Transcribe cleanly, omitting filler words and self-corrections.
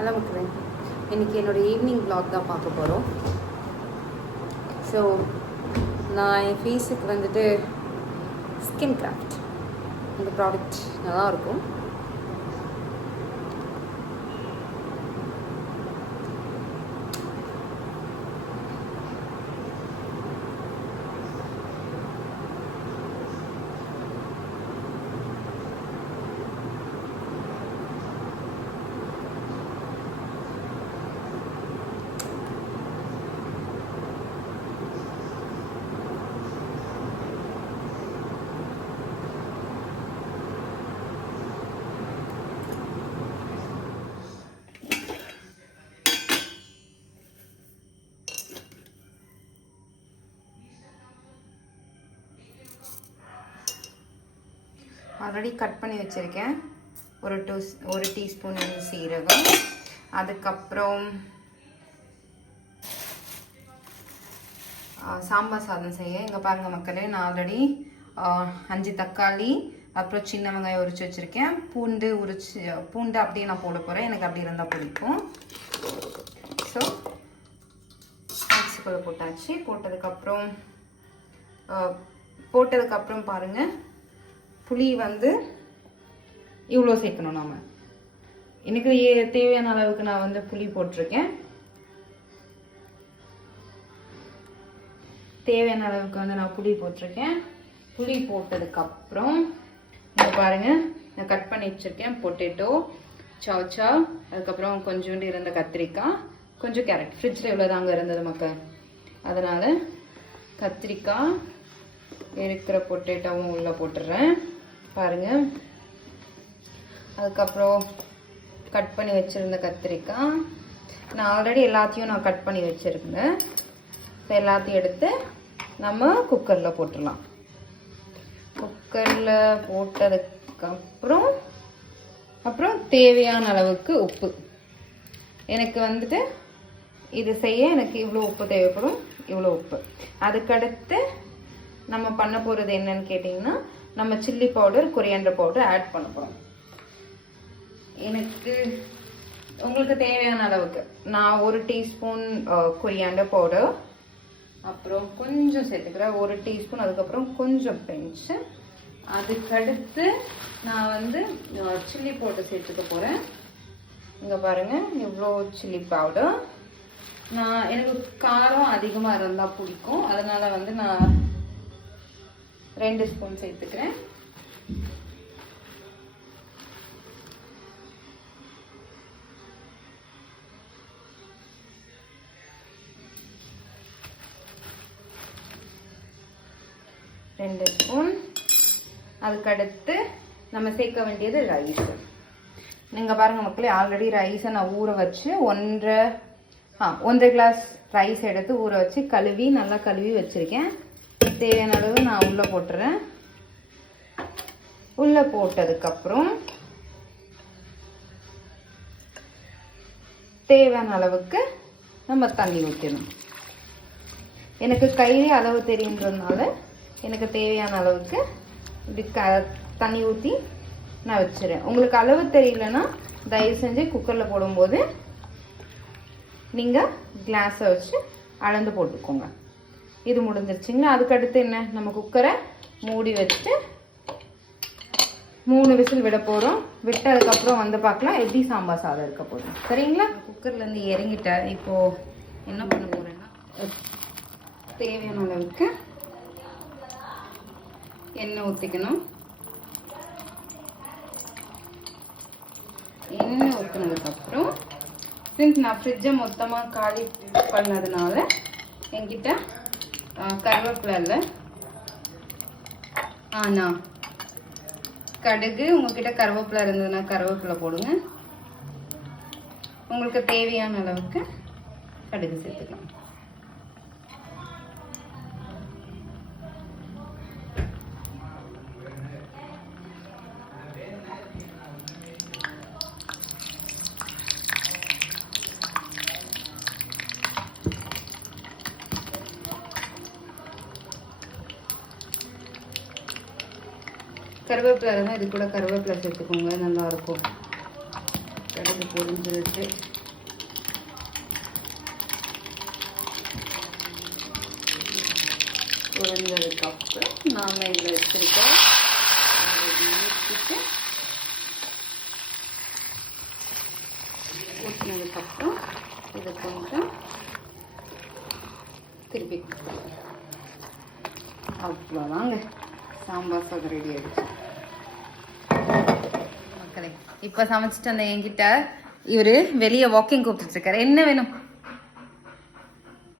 Hello மக்களே, இன்றைக்கி என்னோடய ஈவினிங் வ்ளாக் தான் பார்க்க போகிறோம். ஸோ நான் என் ஃபேஸுக்கு வந்துட்டு ஸ்கின் கிராஃப்ட் இந்த ப்ராடக்ட் நல்லாயிருக்கும். ஆல்ரெடி கட் பண்ணி வச்சுருக்கேன். ஒரு டீஸ்பூன் சீரகம், அதுக்கப்புறம் சாம்பார் சாதம் செய்ய. இங்கே பாருங்கள் மக்களே, நான் ஆல்ரெடி 5 தக்காளி, அப்புறம் சின்ன வெங்காயம் உரிச்சு வச்சுருக்கேன். பூண்டு அப்படியே நான் போட போகிறேன், எனக்கு அப்படி இருந்தால் பிடிக்கும். ஸோ மிக்ஸிக்குள்ளே போட்டாச்சு. போட்டதுக்கப்புறம் பாருங்கள், புளி வந்து இவ்வளோ சேர்க்கணும். நாம் எனக்கு தேவையான அளவுக்கு நான் வந்து புளி போட்டிருக்கேன். தேவையான அளவுக்கு வந்து நான் புளி போட்டிருக்கேன். புளி போட்டதுக்கப்புறம் இங்கே பாருங்கள், நான் கட் பண்ணி வச்சுருக்கேன் பொட்டேட்டோ, சவ், அதுக்கப்புறம் கொஞ்சோண்டு இருந்த கத்திரிக்காய், கொஞ்சம் கேரட். ஃப்ரிட்ஜில் இவ்வளோ தாங்க இருந்தது மக்கள், அதனால் கத்திரிக்காய் இருக்கிற பொட்டேட்டோவும் உள்ளே போட்டுடுறேன் பாருங்கள். அதுக்கப்புறம் கட் பண்ணி வச்சுருந்த கத்திரிக்காய், நான் ஆல்ரெடி எல்லாத்தையும் நான் கட் பண்ணி வச்சுருந்தேன். ஸோ எல்லாத்தையும் எடுத்து நம்ம குக்கரில் போட்டுடலாம். குக்கரில் போட்டதுக்கப்புறம் தேவையான அளவுக்கு உப்பு. எனக்கு வந்துட்டு இது செய்ய எனக்கு இவ்வளோ உப்பு தேவைப்படும், இவ்வளோ உப்பு. அதுக்கடுத்து நம்ம பண்ண போகிறது என்னன்னு கேட்டிங்கன்னா, நம்ம chilli powder, coriander powder add பண்ண போகிறோம். உங்களுக்கு தேவையான அளவுக்கு நான் 1 டீஸ்பூன் கொரியாண்டர் பவுடர், அப்புறம் கொஞ்சம் சேர்த்துக்கிறேன் 1 டீஸ்பூன், அதுக்கப்புறம் கொஞ்சம் பெஞ்சு. அதுக்கடுத்து நான் வந்து சில்லி பவுடர் சேர்த்துக்க போகிறேன். இங்கே பாருங்கள், இவ்வளோ சில்லி பவுடர். எனக்கு காரம் அதிகமாக இருந்தால் பிடிக்கும், அதனால் வந்து நான் 2 ஸ்பூன் சேர்த்துக்கிறேன். அதுக்கடுத்து நம்ம சேர்க்க வேண்டியது ரைஸ். நீங்கள் பாருங்கள் மக்களே, ஆல்ரெடி ரைஸை நான் ஊற வச்சு 1.5 கிளாஸ் ரைஸ் எடுத்து ஊற வச்சு நல்லா கழுவி வச்சுருக்கேன். தேவையான அளவு நான் உள்ளே போட்டுறேன். உள்ளே போட்டதுக்கப்புறம் தேவையான அளவுக்கு நம்ம தண்ணி ஊற்றணும். எனக்கு கையிலே அளவு தெரியுன்றதுனால எனக்கு தேவையான அளவுக்கு இப்படி தண்ணி ஊற்றி நான் வச்சுறேன். உங்களுக்கு அளவு தெரியலன்னா தயவு செஞ்சு குக்கரில் போடும்போது நீங்கள் கிளாஸை வச்சு அளந்து போட்டுக்கோங்க. இது முடிஞ்சிருச்சுங்களா? அதுக்கடுத்து என்ன, நம்ம குக்கரை மூடி வச்சுட்டு 3 விசில் விட போகிறோம். விட்டதுக்கப்புறம் வந்து பார்க்கலாம் எப்படி சாம்பார் சாதம் இருக்க போதும். சரிங்களா? குக்கர்லேருந்து இறங்கிட்டேன். இப்போது என்ன பண்ண போகிறேன்னா, தேவையான அளவுக்கு எண்ணெய் ஊற்றிக்கணும். எண்ணெய் ஊற்றினதுக்கப்புறம், சின்ஸ் நான் ஃப்ரிட்ஜை மொத்தமாக காலி பண்ணதுனால என்கிட்ட கருவேப்பிலை இல்லை, ஆனால் கடுகு. உங்ககிட்ட கருவேப்பிலை இருந்ததுன்னா கருவேப்பிலை போடுங்க. உங்களுக்கு தேவையான அளவுக்கு கடுகு சேர்த்துக்கலாம். கருவேப்பிலை இருந்தால் இது கூட கருவேப்பிலை சேர்த்துக்கோங்க, நல்லாயிருக்கும். கடுகு பொரிஞ்சிருச்சு. பொரிஞ்சதுக்கப்புறம் நாம் இதில் வச்சுருக்க ஊற்றினதுக்கப்புறம் இதை கொஞ்சம் திருப்பி கொடுத்துருவோம். அவ்வளோதாங்க, சாம்பார் சாதம் ரெடி ஆகிடுச்சு. மக்களே இப்போ சமைச்சிட்டு வந்த என்கிட்ட இவர் வெளியே வாக்கிங் கூப்பிட்டுருக்காரு. என்ன வேணும்?